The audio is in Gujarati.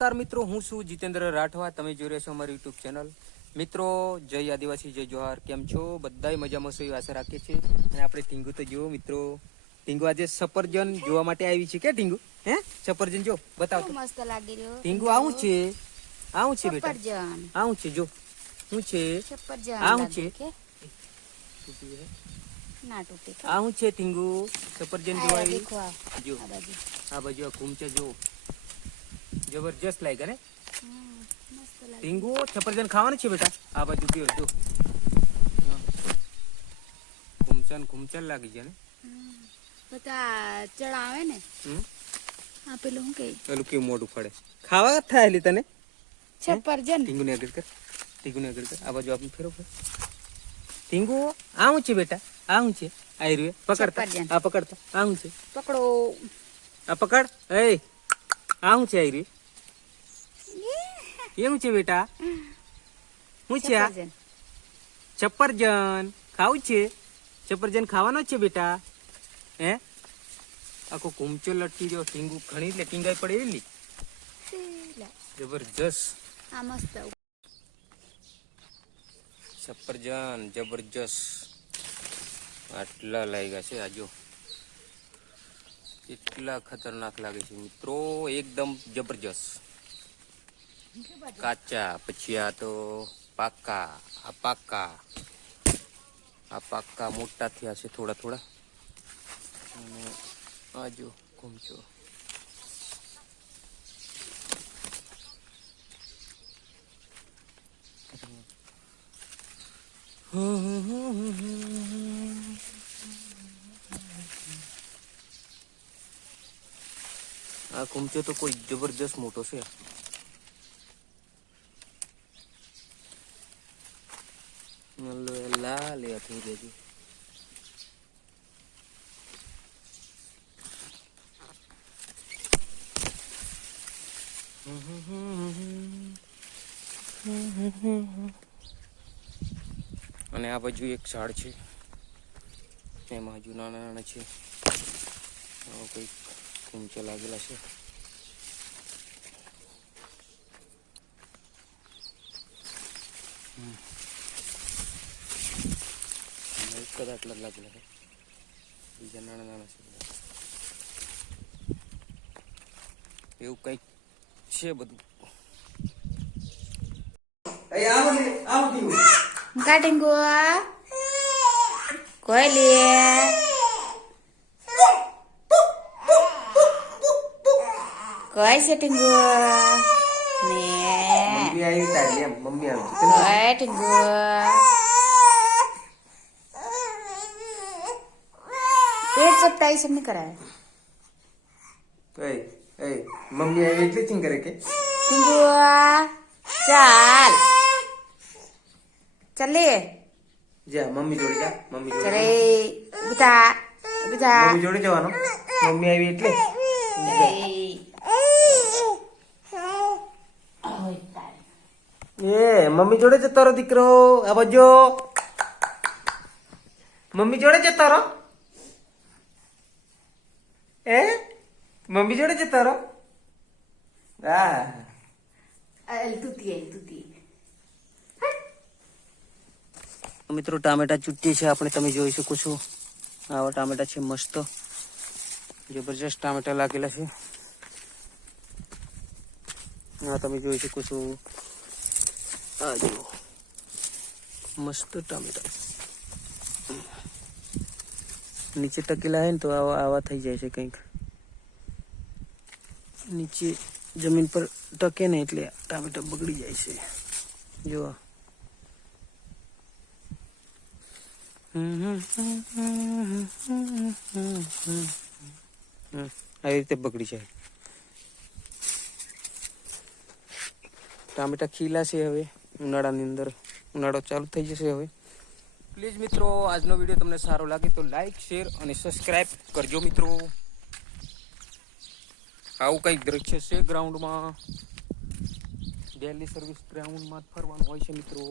નમસ્કાર મિત્રો, હું છું જીતેન્દ્ર રાઠવા. તમે જોઈ રહ્યા છો અમારી યુટ્યુબ ચેનલ. મિત્રો, જય આદિવાસી, જય જોહાર. કેમ છો? બધાય મજામાં છો એવી આશા રાખીએ છીએ. અને આપણે ટીંગુ તો જુઓ મિત્રો, ટીંગુ આજે સફરજન જોવા માટે આવી છે. કે ટીંગુ હે સફરજન જો બતાવ તો. મસ્ત લાગી રહ્યો ટીંગુ આવું છે બેટા, સફરજન આવું છે જો. શું છે? સફરજન આવું છે કે ના તૂટે. આવું છે ટીંગુ સફરજન જોવા આવી. દેખો જો આ બાજુ આ ઘૂમચે જો, જબરજસ્ત લાગે ને મસ્ત લાગે. ટીંગુ. સફરજન ખાવાનું છે બેટા. આ બાજુ જો જો ઘૂમચન લાગી છે ને. બધા ચડાવે ને આ પેલું શું કે પેલું કેવું મોઢું ફળે ખાવા થાય તને. સફરજન ટીંગુ ને આગળ કર, ટીંગુ ને આગળ કર. આ બાજુ આપણે ફેરો ટીંગુ. આવું છે બેટા, આવું છે. આયરું પકડતા, આ પકડતા. આવું છે, પકડો. આ પકડ. એ આવું છે આયરું. એવું છે બેટા. શું છે આ? સફરજન ખાવું છે. સફરજન ખાવાનો છે બેટા. હે આખો કુમચો લટકી ગયો. ટીંગુ ઘણી એટલે ટીંગાઈ પડે એવી. જબરજસ્ત આ મસ્ત સફરજન જબરજસ્ત. આટલા લાગ્યા છે. આજો એટલા ખતરનાક લાગે છે મિત્રો, એકદમ જબરજસ્ત. કાચા પછી આ તો પાકા. આ પાકા મોટા થયા છે થોડા થોડા. અને આ જો ઘૂમચો. આ ઘૂમચો તો કોઈ જબરજસ્ત મોટો છે. લાલ થઈ ગયું. અને આ બાજુ એક ઝાડ છે, એમાં હજુ નાના નાના છે. કઈક કુંચા લાગેલા છે. આટલા જ લાગેલા છે. બીજા નાના નાના છે. એવું કઈક છે બધું. કાટિંગ કોયલી કોઈ સેટિંગ ને મમ્મી આવી કાટિંગ પેટ ચપટાઈ सब नहीं कराया. મમ્મી આવી એટલે ચિંગ કરે કે ચાલ ચલે જા મમ્મી જોડે જા. મમ્મી જોડે ચલે બધા બધા મમ્મી જોડે જવાનો. મમ્મી આવી એટલે એ મમ્મી જોડે જતો રહો દીકરો. આ બાજુ મમ્મી જોડે જતો રહો. મમ્મી જોડે જતો રહો. હા મિત્રો, ટામેટા ચૂંટીએ છે આપણે. તમે જોઈ શકો છો આવા ટામેટા છે મસ્ત જબરજસ્ત ટામેટા લાગેલા છે. હા તમે જોઈ શકો છો. આ જુઓ મસ્ત ટામેટા નીચે ટકેલા હે ને તો આવા થઈ જાય છે. કંઈક નીચે જમીન પર ટકે ને એટલે ટામેટા બગડી જાય છે. જો આવી રીતે બગડી જાય. ટામેટા ખીલા છે. હવે ઉનાળાની અંદર ઉનાળો ચાલુ થઈ જશે હવે. પ્લીઝ મિત્રો, આજનો વિડીયો તમને સારો લાગે તો લાઈક, શેર અને સબસ્ક્રાઈબ કરજો મિત્રો. આવું કંઈક દ્રશ્ય છે ગ્રાઉન્ડમાં. ડેલી સર્વિસ ગ્રાઉન્ડમાં ફરવાનું હોય છે મિત્રો.